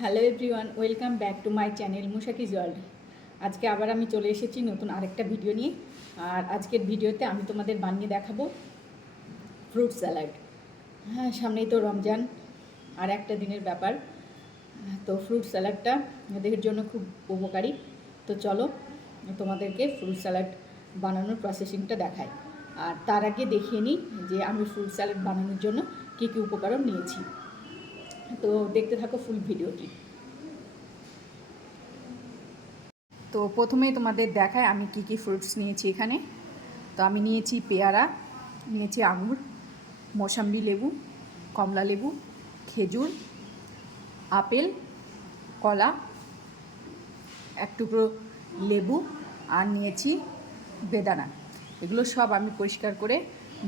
Hello everyone, welcome back to my channel মুশাকিজ world আজকে আবার আমি চলে এসেছি নতুন আরেকটা ভিডিও নিয়ে। আর আজকের ভিডিওতে আমি তোমাদের বানিয়ে দেখাবো ফ্রুট স্যালাড। হ্যাঁ সামনেই তো রমজান, আর একটা দিনের ব্যাপার। তো ফ্রুট স্যালাডটা দেহের জন্য খুব উপকারী। তো চলো, তোমাদেরকে ফ্রুট স্যালাড বানানোর প্রসেসিংটা দেখাই। আর তার আগে দেখিয়ে নিই যে আমি ফ্রুট স্যালাড বানানোর জন্য কী কী উপকরণ নিয়েছি। তো দেখতে থাকো ফুল ভিডিওটি। তো প্রথমেই তোমাদের দেখায় আমি কি কি ফ্রুটস নিয়েছি এখানে। তো আমি নিয়েছি পেয়ারা, নিয়েছি আঙুর, মৌসাম্বি লেবু, কমলা লেবু, খেজুর, আপেল, কলা, এক টুকরো লেবু আর নিয়েছি বেদানা। এগুলো সব আমি পরিষ্কার করে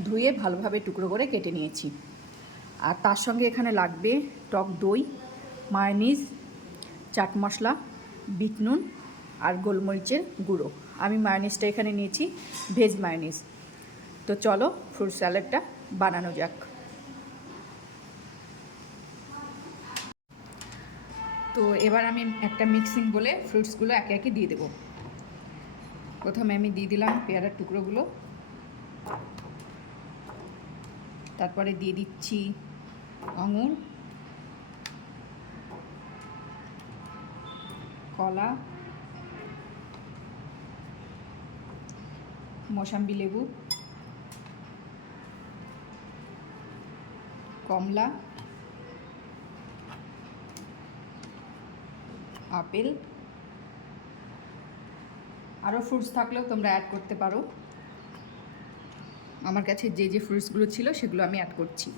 ধুয়ে ভালোভাবে টুকরো করে কেটে নিয়েছি। আর তার সঙ্গে এখানে লাগবে টক দই, মায়োনিজ, চাট মশলা, বিট নুন আর গোলমরিচের গুঁড়ো। আমি মায়োনিজটা এখানে নিয়েছি, ভেজ মায়োনিজ। তো চলো ফ্রুট স্যালাডটা বানানো যাক। তো এবার আমি একটা মিক্সিং বলে ফ্রুটসগুলো একে একে দিয়ে দেবো। প্রথমে আমি দিয়ে দিলাম পেয়ারার টুকরোগুলো। তারপরে দিয়ে দিচ্ছি আঙুর, কলা, মৌসাম্বি লেবু, কমলা, আপেল। আরও ফ্রুটস থাকলেও তোমরা অ্যাড করতে পারো। আমার কাছে যে যে ফ্রুটসগুলো ছিল সেগুলো আমি অ্যাড করছি।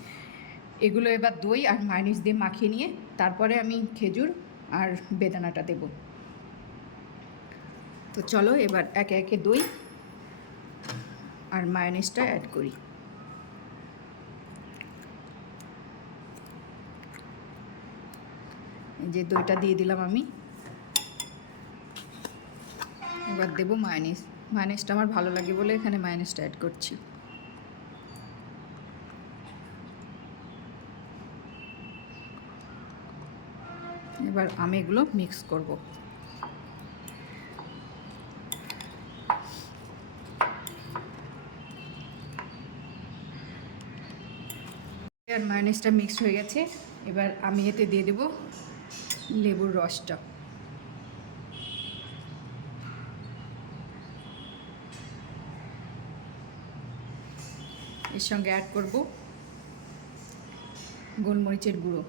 এগুলো এবার দই আর মায়োনিজ দিয়ে মাখিয়ে নিয়ে তারপরে আমি খেজুর আর বেদানাটা দেব। তো চলো এবার একে একে দই আর মায়োনিজটা অ্যাড করি। যে দইটা দিয়ে দিলাম আমি। এবার দেবো মায়োনিজ মায়োনিজটা আমার ভালো লাগে বলে এখানে মায়োনিজটা অ্যাড করছি। এবার আমি এগুলো মিক্স করব। আর মায়োনিজটা মিক্সড হয়ে গেছে। এবার আমি এতে দিয়ে দেব লেবুর রসটা। এর সঙ্গে অ্যাড করব গোলমরিচের গুঁড়ো।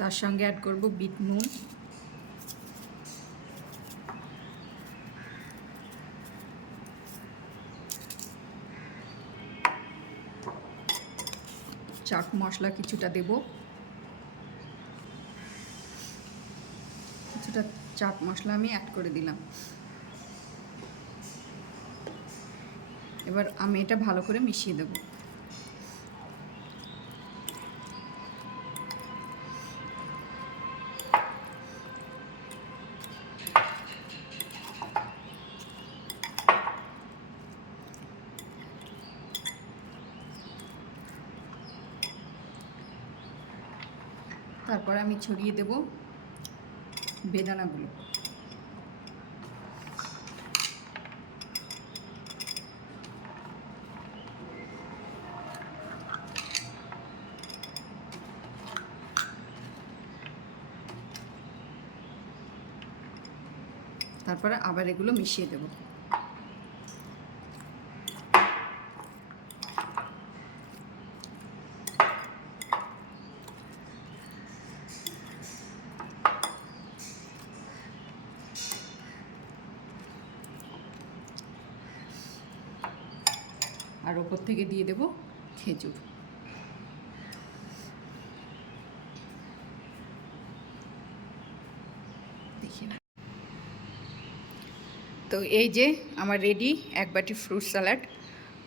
তার সঙ্গে অ্যাড করব বিট নুন চাট মশলা কিছুটা দেব। কিছুটা চাট মশলা আমি অ্যাড করে দিলাম। এবার আমি এটা ভালো করে মিশিয়ে দেবো। তারপরে আমি ছড়িয়ে দেব বেদানাগুলো। তারপরে আবার এগুলো মিশিয়ে দেবো। আর ওপর থেকে দিয়ে দেব খেজুর। তো এই যে আমার রেডি এক বাটি ফ্রুট স্যালাড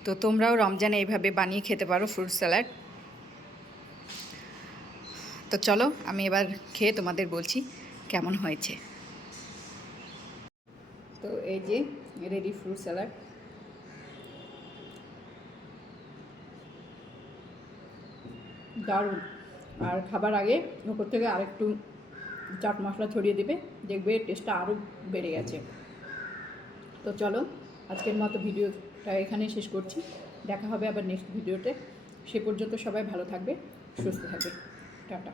তো তোমরাও রমজানে এইভাবে বানিয়ে খেতে পারো ফ্রুট স্যালাড তো চলো আমি এবার খেয়ে তোমাদের বলছি কেমন হয়েছে। তো এই যে রেডি ফ্রুট স্যালাড দারুণ। আর খাবার আগে ওপর থেকে আরেকটু চাট মশলা ছড়িয়ে দেবে, দেখবে টেস্টটা আরও বেড়ে গেছে। তো চলো, আজকের মতো ভিডিওটা এখানেই শেষ করছি। দেখা হবে আবার নেক্সট ভিডিওতে। সে পর্যন্ত সবাই ভালো থাকবে, সুস্থ থাকবে। টাটা।